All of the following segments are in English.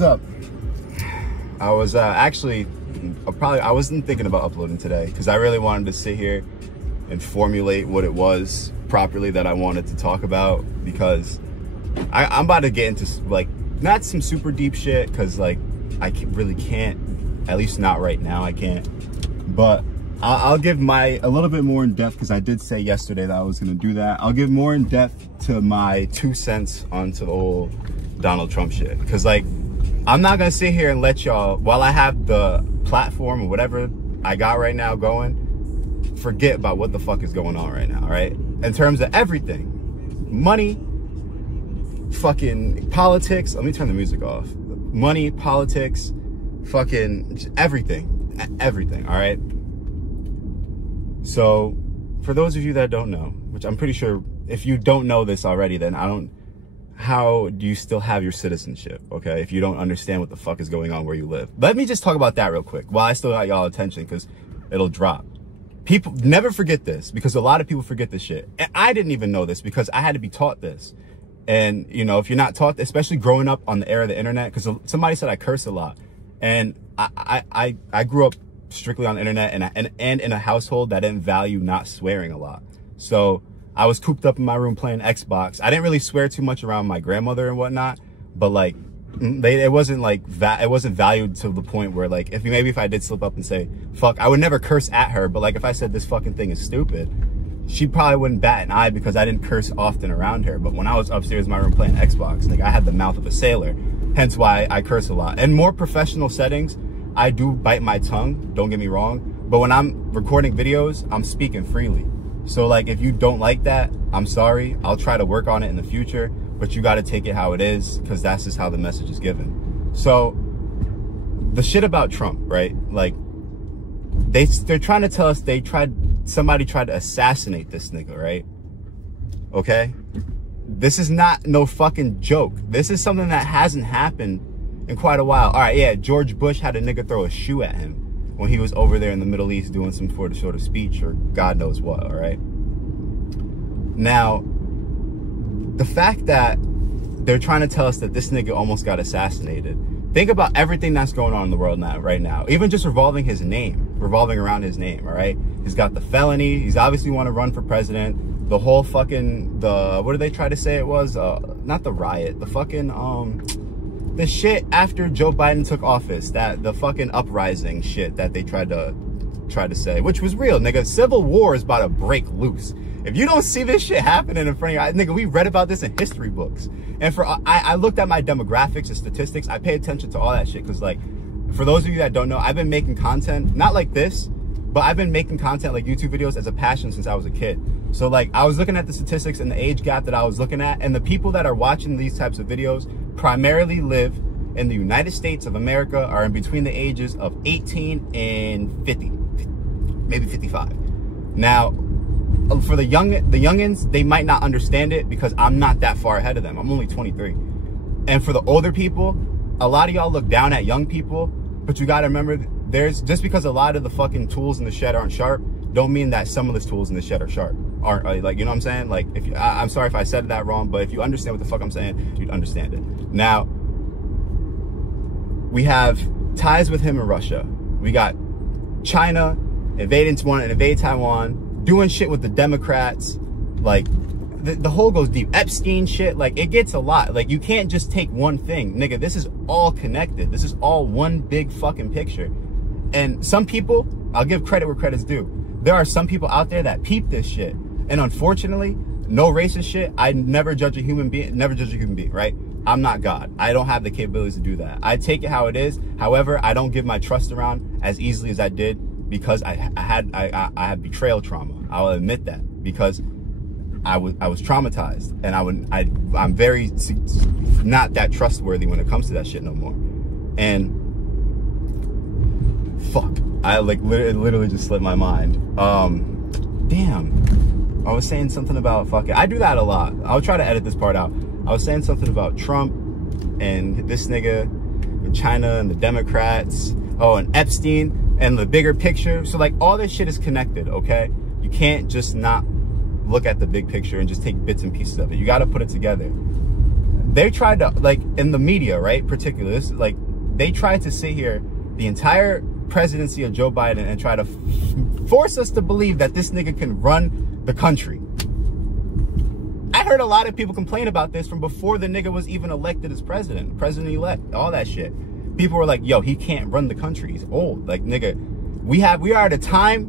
what's up? I was actually, I wasn't thinking about uploading today because I really wanted to sit here and formulate what it was properly that I wanted to talk about, because I'm about to get into, like, not some super deep shit, because, like, really can't, at least not right now, I can't. But I'll give a little bit more in depth, because I did say yesterday that I was going to do that. I'll give more in depth to my 2 cents onto the whole Donald Trump shit. Because, like, I'm not going to sit here and let y'all, while I have the platform or whatever I got right now going, forget about what the fuck is going on right now, right? In terms of everything. Money, fucking politics. Let me turn the music off. Money, politics, fucking everything. Everything, all right? So, for those of you that don't know, which I'm pretty sure if you don't know this already, then how do you still have your citizenship, okay? If you don't understand what the fuck is going on where you live. Let me just talk about that real quick while I still got y'all attention, because it'll drop. People never forget this, because a lot of people forget this shit. And I didn't even know this because I had to be taught this. And, you know, if you're not taught, especially growing up on the era of the internet, because somebody said I curse a lot. And I grew up strictly on the internet and in a household that didn't value not swearing a lot. So I was cooped up in my room playing Xbox. I didn't really swear too much around my grandmother and whatnot, but like it wasn't like it wasn't valued to the point where, like, if I did slip up and say fuck, I would never curse at her, but like if I said this fucking thing is stupid, she probably wouldn't bat an eye, because I didn't curse often around her. But when I was upstairs in my room playing Xbox, like, I had the mouth of a sailor, hence why I curse a lot. In more professional settings, I do bite my tongue, don't get me wrong, but when I'm recording videos, I'm speaking freely. So, like, if you don't like that, I'm sorry. I'll try to work on it in the future, but you got to take it how it is, because that's just how the message is given. So, the shit about Trump, right? Like, they're trying to tell us somebody tried to assassinate this nigga, right? Okay? This is not no fucking joke. This is something that hasn't happened in quite a while. All right, yeah, George Bush had a nigga throw a shoe at him when he was over there in the Middle East doing some sort of speech or God knows what, all right? Now, the fact that they're trying to tell us that this nigga almost got assassinated, think about everything that's going on in the world right now, even just revolving around his name, all right? He's got the felony. He's obviously want to run for president. The whole fucking, what did they try to say it was? Not the riot, the fucking, the shit after Joe Biden took office, the fucking uprising shit that they tried to say, which was real, nigga. Civil war is about to break loose. If you don't see this shit happening in front of you, nigga, we read about this in history books. And I looked at my demographics and statistics. I pay attention to all that shit, because, like, for those of you that don't know, I've been making content, not like this, but I've been making content like YouTube videos as a passion since I was a kid. So, like, I was looking at the statistics and the age gap that I was looking at, and the people that are watching these types of videos primarily live in the United States of America, are in between the ages of 18 and 50, maybe 55. Now, for the youngins, they might not understand it because I'm not that far ahead of them. I'm only 23. And for the older people, a lot of y'all look down at young people, but you gotta remember, just because a lot of the fucking tools in the shed aren't sharp, don't mean that some of the tools in the shed are sharp. Like, you know what I'm saying? Like, I'm sorry if I said that wrong, but if you understand what the fuck I'm saying, you'd understand it. Now, we have ties with him in Russia. We got China wanting to invade Taiwan, doing shit with the Democrats. Like, the whole goes deep. Epstein shit, like, it gets a lot. Like, you can't just take one thing. Nigga, this is all connected. This is all one big fucking picture. And some people, I'll give credit where credit's due. There are some people out there that peep this shit. And unfortunately, no racist shit. I never judge a human being, right? I'm not God. I don't have the capabilities to do that. I take it how it is. However, I don't give my trust around as easily as I did, because I had betrayal trauma. I will admit that, because I was traumatized, and I'm very not that trustworthy when it comes to that shit no more. And fuck, I like literally just slipped my mind. Damn, I was saying something about fucking. I do that a lot. I'll try to edit this part out. I was saying something about Trump and this nigga and China and the Democrats. Oh, and Epstein and the bigger picture. So, like, all this shit is connected, okay? You can't just not look at the big picture and just take bits and pieces of it. You got to put it together. they tried to, like, in the media, right, particularly, this, like, they tried to sit here the entire presidency of Joe Biden and try to force us to believe that this nigga can run the country. I heard a lot of people complain about this from before the nigga was even elected as president-elect, all that shit. People were like, yo, he can't run the country. He's old. Like, nigga, we are at a time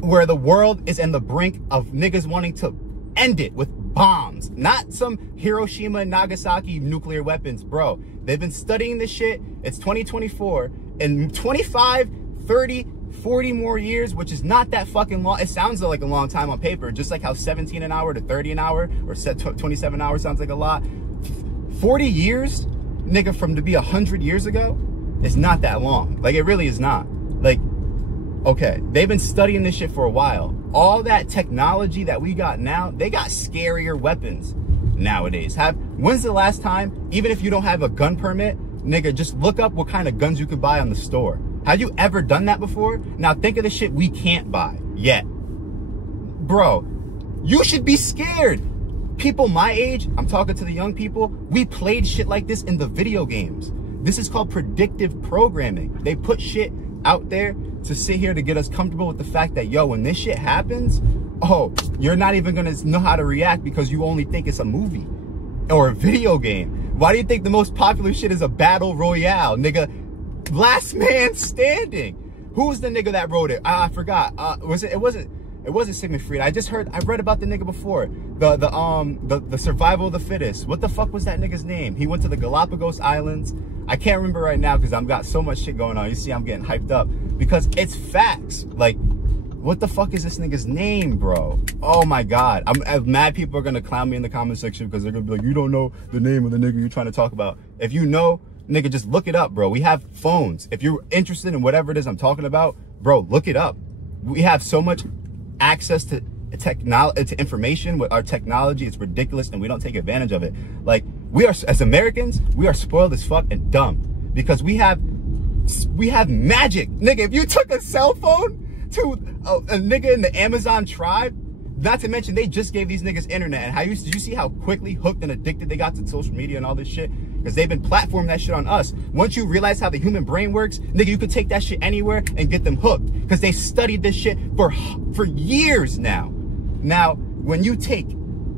where the world is in the brink of niggas wanting to end it with bombs, not some Hiroshima and Nagasaki nuclear weapons, bro. They've been studying this shit. It's 2024. In 25, 30, 40 more years, which is not that fucking long. It sounds like a long time on paper, just like how 17 an hour to 30 an hour or 27 hours sounds like a lot. 40 years, nigga, from to be 100 years ago, it's not that long. Like, it really is not. Like, okay, they've been studying this shit for a while. All that technology that we got now, they got scarier weapons nowadays. When's the last time, even if you don't have a gun permit, nigga, just look up what kind of guns you could buy on the store. Have you ever done that before? Now think of the shit we can't buy yet. Bro, you should be scared. People my age, I'm talking to the young people, we played shit like this in the video games. This is called predictive programming. They put shit out there to sit here to get us comfortable with the fact that, yo, when this shit happens, oh, you're not even gonna know how to react because you only think it's a movie or a video game. Why do you think the most popular shit is a battle royale, nigga? Last man standing. Who was the nigga that wrote it? I forgot. It wasn't Sigmund Freud. I read about the nigga before. The survival of the fittest. What the fuck was that nigga's name? He went to the Galapagos Islands. I can't remember right now because I've got so much shit going on. You see, I'm getting hyped up because it's facts. Like, what the fuck is this nigga's name, bro? Oh my God. I'm mad people are gonna clown me in the comment section because they're gonna be like, you don't know the name of the nigga you're trying to talk about. If you know, nigga, just look it up, bro. We have phones. If you're interested in whatever it is I'm talking about, bro, look it up. We have so much access to technology, to information with our technology. It's ridiculous and we don't take advantage of it. Like, we are, as Americans, we are spoiled as fuck and dumb because we have magic. Nigga, if you took a cell phone to a nigga in the Amazon tribe, not to mention they just gave these niggas internet, and did you see how quickly hooked and addicted they got to social media and all this shit? Because they've been platforming that shit on us. Once you realize how the human brain works, nigga, you could take that shit anywhere and get them hooked because they studied this shit for years now. Now, when you take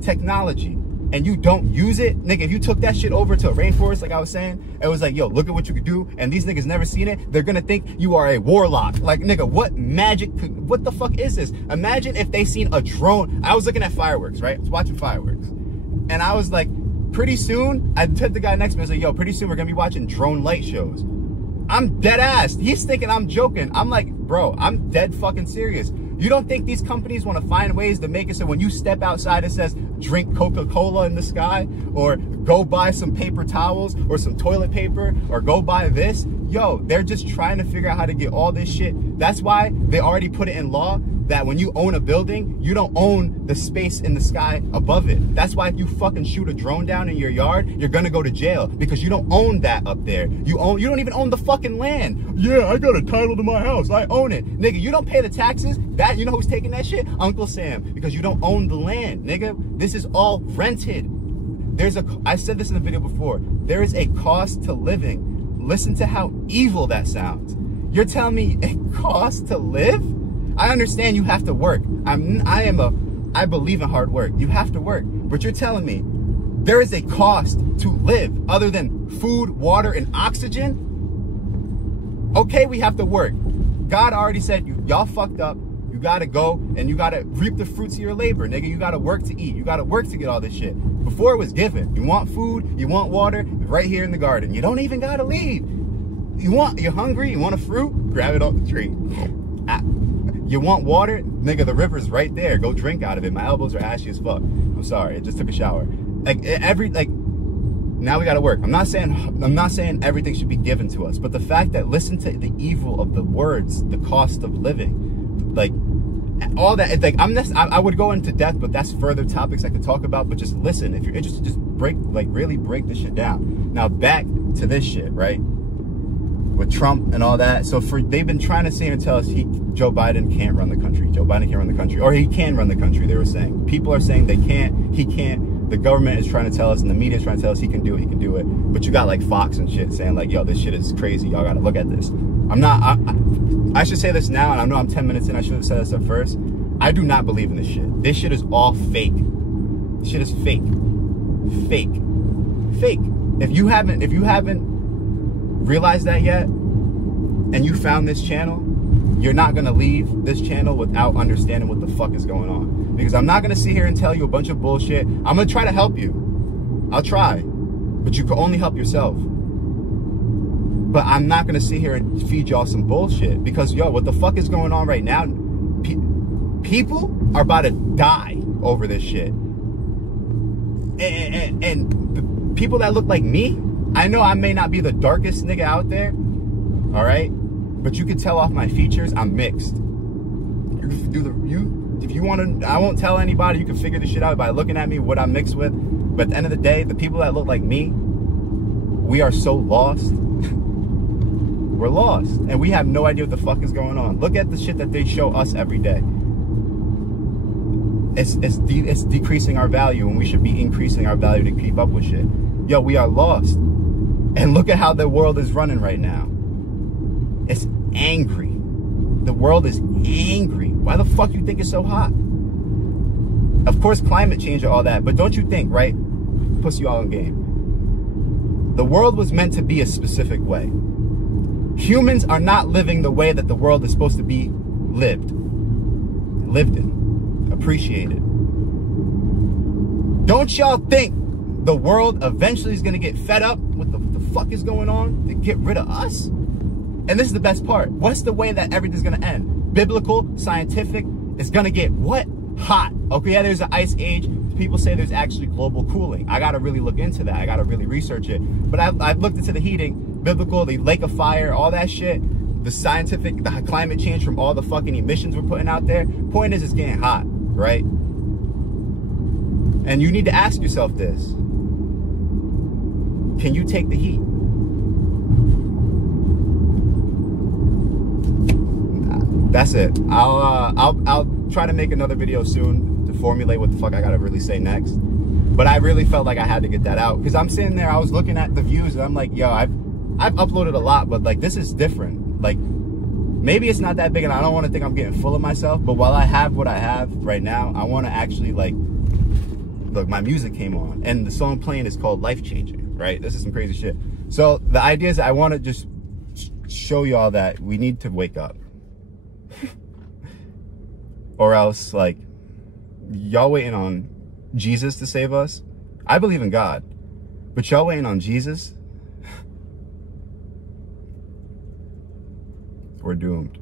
technology and you don't use it, nigga, if you took that shit over to a rainforest, like I was saying, it was like, yo, look at what you could do, and these niggas never seen it, they're gonna think you are a warlock. Like, nigga, what magic, what the fuck is this? Imagine if they seen a drone. I was looking at fireworks, right? I was watching fireworks. And I was like, pretty soon, I told the guy next to me, I was like, yo, pretty soon we're gonna be watching drone light shows. I'm dead ass. He's thinking I'm joking. I'm like, bro, I'm dead fucking serious. You don't think these companies want to find ways to make it so when you step outside it says drink Coca-Cola in the sky, or go buy some paper towels or some toilet paper, or go buy this? Yo, they're just trying to figure out how to get all this shit. That's why they already put it in law that when you own a building, you don't own the space in the sky above it. That's why if you fucking shoot a drone down in your yard, you're gonna go to jail because you don't own that up there. You don't even own the fucking land. Yeah, I got a title to my house. I own it. Nigga, you don't pay the taxes. That, you know who's taking that shit? Uncle Sam, because you don't own the land, nigga. This is all rented. I said this in the video before. There is a cost to living. Listen to how evil that sounds. You're telling me it costs to live? I understand you have to work. I believe in hard work. You have to work. But you're telling me there is a cost to live other than food, water, and oxygen? Okay, we have to work. God already said, y'all fucked up. You gotta go and you gotta reap the fruits of your labor, nigga. You gotta work to eat. You gotta work to get all this shit. Before it was given. You want food, you want water, right here in the garden. You don't even gotta leave. You're hungry, you want a fruit? Grab it off the tree. You want water? Nigga, the river's right there. Go drink out of it. My elbows are ashy as fuck. I'm sorry. I just took a shower. Now we gotta work. I'm not saying everything should be given to us, but the fact that, listen to the evil of the words, the cost of living, like all that. It's like I would go into depth, but that's further topics I could talk about. But just listen. If you're interested, just really break this shit down. Now back to this shit, right? With Trump and all that. So they've been trying to say and tell us Joe Biden can't run the country. Joe Biden can't run the country, or he can run the country. They were saying. People are saying they can't. He can't. The government is trying to tell us, and the media is trying to tell us he can do it. But you got like Fox and shit saying like, yo, this shit is crazy. Y'all gotta look at this. I should say this now, and I know I'm 10 minutes in. I should have said this at first. I do not believe in this shit. This shit is all fake. This shit is fake. Fake. Fake. If you haven't realized that yet, and you found this channel, you're not gonna leave this channel without understanding what the fuck is going on. Because I'm not gonna sit here and tell you a bunch of bullshit. I'm gonna try to help you. I'll try. But you can only help yourself. But I'm not gonna sit here and feed y'all some bullshit. Because, yo, what the fuck is going on right now? People are about to die over this shit. And the people that look like me, I know I may not be the darkest nigga out there, all right? But you can tell off my features, I'm mixed. If you want to, I won't tell anybody. You can figure this shit out by looking at me, what I'm mixed with. But at the end of the day, the people that look like me, we are so lost. We're lost. And we have no idea what the fuck is going on. Look at the shit that they show us every day. It's decreasing our value, and we should be increasing our value to keep up with shit. Yo, we are lost. And look at how the world is running right now. It's angry. The world is angry. Why the fuck you think it's so hot? Of course, climate change and all that, but don't you think, right? Pussy all in game. The world was meant to be a specific way. Humans are not living the way that the world is supposed to be lived in, appreciated. Don't y'all think the world eventually is gonna get fed up with what the fuck is going on to get rid of us? And this is the best part. What's the way that everything's gonna end? Biblical, scientific, it's gonna get what? Hot. Okay, yeah, there's an ice age. People say there's actually global cooling. I gotta really look into that. I gotta really research it. But I've looked into the heating, biblical, the lake of fire, all that shit, the scientific, the climate change from all the fucking emissions we're putting out there. Point is, it's getting hot, right? And you need to ask yourself this. Can you take the heat? That's it. I'll try to make another video soon to formulate what the fuck I gotta really say next. But I really felt like I had to get that out, because I'm sitting there, I was looking at the views, and I'm like, yo, I've uploaded a lot, but like, this is different. Like, maybe it's not that big, and I don't want to think I'm getting full of myself. But while I have what I have right now, I want to actually, like, look, my music came on, and the song playing is called Life Changing, right? This is some crazy shit. So the idea is I want to just show y'all that we need to wake up. Or else, like, y'all waiting on Jesus to save us. I believe in God, but y'all waiting on Jesus, we're doomed.